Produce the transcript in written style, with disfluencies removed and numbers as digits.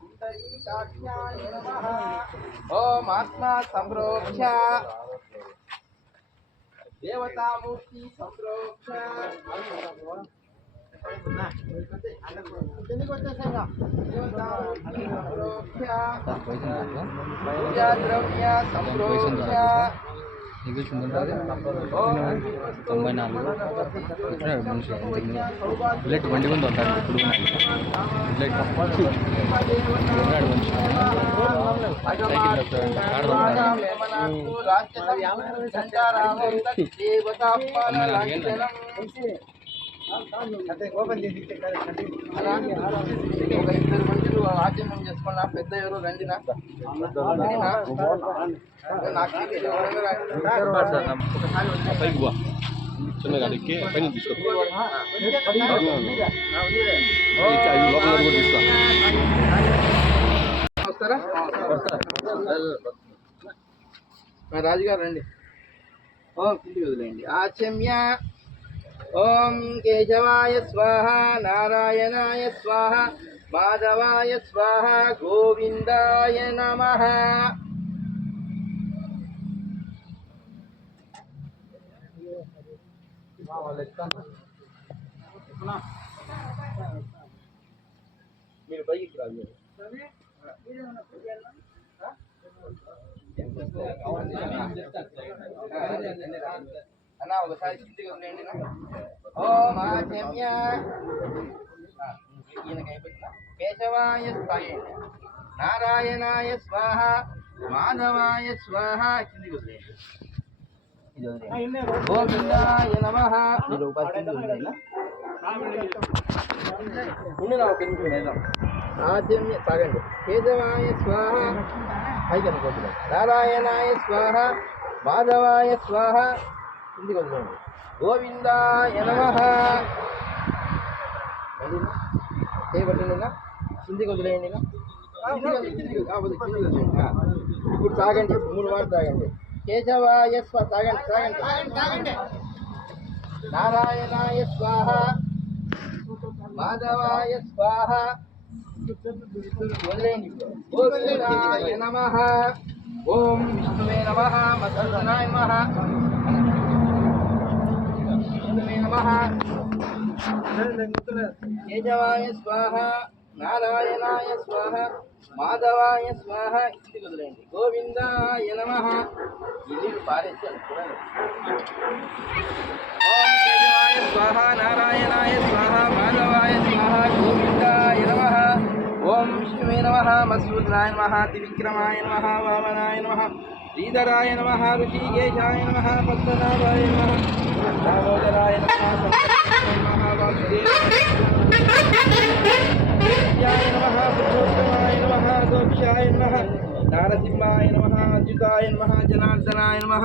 पुण्डरीकाक्षाय नमः। ओम आत्मा संप्रोक्ष देवतामूर्ति संप्रोक्ष पूजा द्रव्य संप्रोक्ष ఇది చూడండి 94 మనిషి బుల్లెట్ బండి ముందు ఉంటారు ఇప్పుడు బుల్లెట్ ఆచమనం చేసుకున్నా పెద్ద ఎవరు రండి చిన్న గాడికి పైన తీసుకో రాజుగారు రండి. ఓం కిందికి వదిలేయండి. ఆచమ్య ఓం కేశవాయ స్వాహ నారాయణాయ స్వాహ మాధవాయ స్వాహ గోవిందాయ నమః. మీరు పైకి రాదు అన్నా ఒకసారి కిందికి వదిలేయండి. ఓం ఆచమ్య కేశవాయ స్వాహ నారాయణాయ స్వాహ మాధవాయ స్వాహ కిందికి వదిలేయండి. గోవిందాయ నమః. మీరు ఆచమ్య తాగండి. కేశవాయ స్వాహ పైకి అనుకోండి. నారాయణాయ స్వాహ మాధవాయ స్వాహ కిందికి వదిలేయండి. గోవిందాయ నమః. చేయబట్టిన కిందికి వదిలేయండి. ఇప్పుడు తాగండి. 3 వారు తాగండి. కేశవాయ స్వాహ తాగండి తాగండి. నారాయణాయ స్వాహ మాధవాయ స్వాహ వదిలేయండి. గోవిందాయ నమః. ఓం విష్ణువే నమః. మధుసూదనాయ నమః. విష్ణువే నమః. కేశవాయ స్వాహ నారాయణాయ స్వాహ మాధవాయ స్వాహ ఇంటికి వదిలేయండి. గోవిందాయ నమః. ఇల్లు పారేసాను చూడండి. ఓం కేశవాయ స్వాహ నారాయణాయ స్వాహ మాధవాయ స్వాహ గోవిందాయ నమః. ఓం విష్ణువే నమః. మధుసూదనాయ నమః. త్రివిక్రమాయ నమః. వామనాయ నమః. శ్రీధరాయ నమః. ఋషికేశాయ నమః. పద్మనాభాయ నమః. దామోదరాయ నమః. పురుషోత్తమాయ నమః. గోక్షాయ నమః. నారసింహాయ నమః. అచ్యుతాయ నమః. జనార్దనాయ నమః.